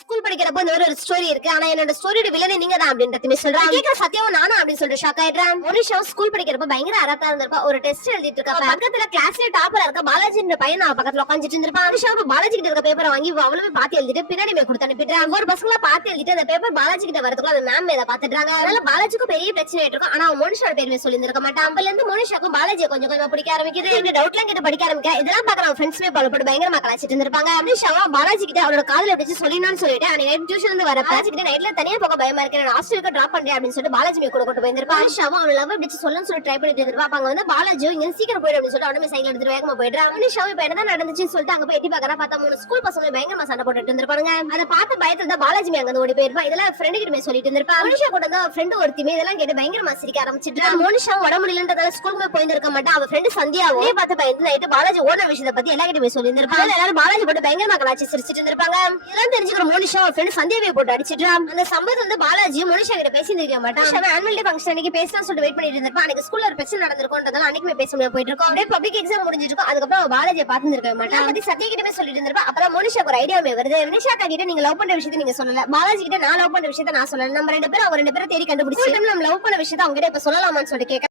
School படிக்கிறப்ப இந்த ஒரு ஸ்டோரி இருக்கு. ஆனா என்னோட ஸ்டோரியோட வில்லனே நீங்க தான் அப்படின்றதுமே சொல்றான். கேக்குற சத்தியாவும் நானும் அப்படின்னு சொல்லிட்டு ஷாக் ஆயிடுறான். மோனிஷா ஸ்கூல் படிக்கிறப்ப பயங்கர அரட்டா இருந்திருப்பா. ஒரு டெஸ்ட் எழுதிட்டு இருக்கா. பக்கத்துல கிளாஸ்ல டாப்பரா இருக்க பாலாஜின்ற பையன் அவ பக்கத்துல உட்காந்துட்டு இருந்திருப்பான். மோனிஷா பாலாஜி கிட்ட இருக்க பேப்பரை வாங்கி அவளுமே பார்த்து எழுதிட்டு பின்னாடி கொடுத்து அனுப்பிடுறான். ஒரு பசங்களா பார்த்து எழுதிட்டு அந்த பேப்பர் பாலாஜி கிட்ட வரதுக்குள்ள அந்த மேம் இதை பாத்துட்டாங்க. அதனால பாலாஜிக்கும் பெரிய பிரச்சனை ஆயிட்டு இருக்கும். ஆனா மோனிஷாவோட பேருமே சொல்லி இருக்க மாட்டான். அப்பல இருந்து மோனிஷாக்கும் பாலாஜியை கொஞ்சம் கொஞ்சமா பிடிக்க ஆரம்பிக்குது. இந்த டவுட்லாம் கிட்ட படிக்க ஆரம்பிக்க இதெல்லாம் பாக்குற ஃப்ரெண்ட்ஸ்மே ஃபாலோ பண்ணி பயங்கரமா கலாச்சிட்டு இருந்திருப்பாங்க. மோனிஷாவா பாலாஜி கிட்ட அவரோட காதல பிடிச்சு சொல்லணும்னு சொல்லிட்டு அன்னைக்கு டியூஷன்ல இருந்து வர பாலாஜி கிட்ட நைட்ல தனியா போக பயமா இருக்கு, நான் ஹாஸ்டலுக்கு டிராப் பண்றேன் அப்படின்னு சொல்லிட்டு பாலாஜி கூட கொண்டு போயிருப்பா. மோனிஷாவும் அவள லவ் பிடிச்சு சொல்லணும்னு சொல்லி ட்ரை பண்ணிட்டு இருப்பா. அங்க வந்து பாலாஜி இங்க சீக்கிரம் போயிடு அப்படின்னு சொல்லிட்டு அவனுமே சைக்கிள் எடுத்து வேகமா போயிடுறான். மோனிஷாவும் இப்ப என்னதான் நடந்துச்சுன்னு சொல்லிட்டு அங்க போய் எட்டி பாக்கறா. பார்த்தா மூணு ஸ்கூல் பசங்க பயங்கரமா சண்டை போட்டுட்டு இருந்திருப்பாங்க. அதை பார்த்து பயத்துல தான் பாலாஜி அங்க ஓடி போயிருப்பா. இதெல்லாம் ஃப்ரெண்டு கிட்ட சொல்லிட்டு இருந்திருப்பா. மோனிஷா கூட தான் ஃப்ரெண்டு ஒருத்திமே இதெல்லாம் கேட்டு பயங்கரமா சிரிக்க ஆரம்பிச்சிட்டா. மோனிஷா உடம்பு முடியலன்றதால ஸ்கூலுக்கு போயிருக்க மாட்டா. அவ ஃப்ரெண்டு சந்தியாவும் பார்த்து பயந்து நைட்டு பாலாஜி ஓன விஷயத்தை பத்தி எல்லா கிட்ட சொல்லி இருந்திருப்பா. எல்லாரும் பாலாஜி போட்டு பயங்கரமா கலாச்சி சிரிச்சிட்டு இருந்திருப்பாங்க. இதெல்லாம் தெரிஞ்சுக்கிற மோனிஷா ஃப்ரெண்டு சந்தியாவை போட்டு அடிச்சிட்டா. அந்த சம்பவம் வந்து பாலாஜி மோனிஷா கிட்ட பேசி இருக்க மாட்டான். ஆனுவல் டே ஃபங்க்ஷன் அன்னைக்கு பேசலாம் சொல்லிட்டு வெயிட் பண்ணிட்டு இருந்திருப்பா. அன்னைக்கு ஸ்கூல்ல ஒரு பிரச்சனை நடந்திருக்கும்ன்றதால அன்னைக்கு பேச முடியாம போயிட்டு இருக்கோம். அப்படியே பப்ளிக் எக்ஸாம் முடிஞ்சிட்டு இருக்கும். அதுக்கப்புறம் பாலாஜியை பார்த்து இருக்க மாட்டான். பத்தி சத்யா கிட்ட சொல்லிட்டு இருந்திருப்பா. அப்புறம் மோனிஷாக்கு ஒரு ஐடியாவே வருது. மோனிஷா கிட்ட நீங்க லவ் பண்ற விஷயத்தை நீங்க சொல்லல, பாலாஜி கிட்ட நான் லவ் பண்ற விஷயத்தை நான் சொல்லல, நம்ம ரெண்டு பேரும் அவங்க ரெண்டு பேரும் தேடி கண்டுபிடிச்சு நம்ம லவ் பண்ண விஷயத்தை அவங்க கிட்ட இப்ப சொல்லலாமான்னு சொல்லி கேட்க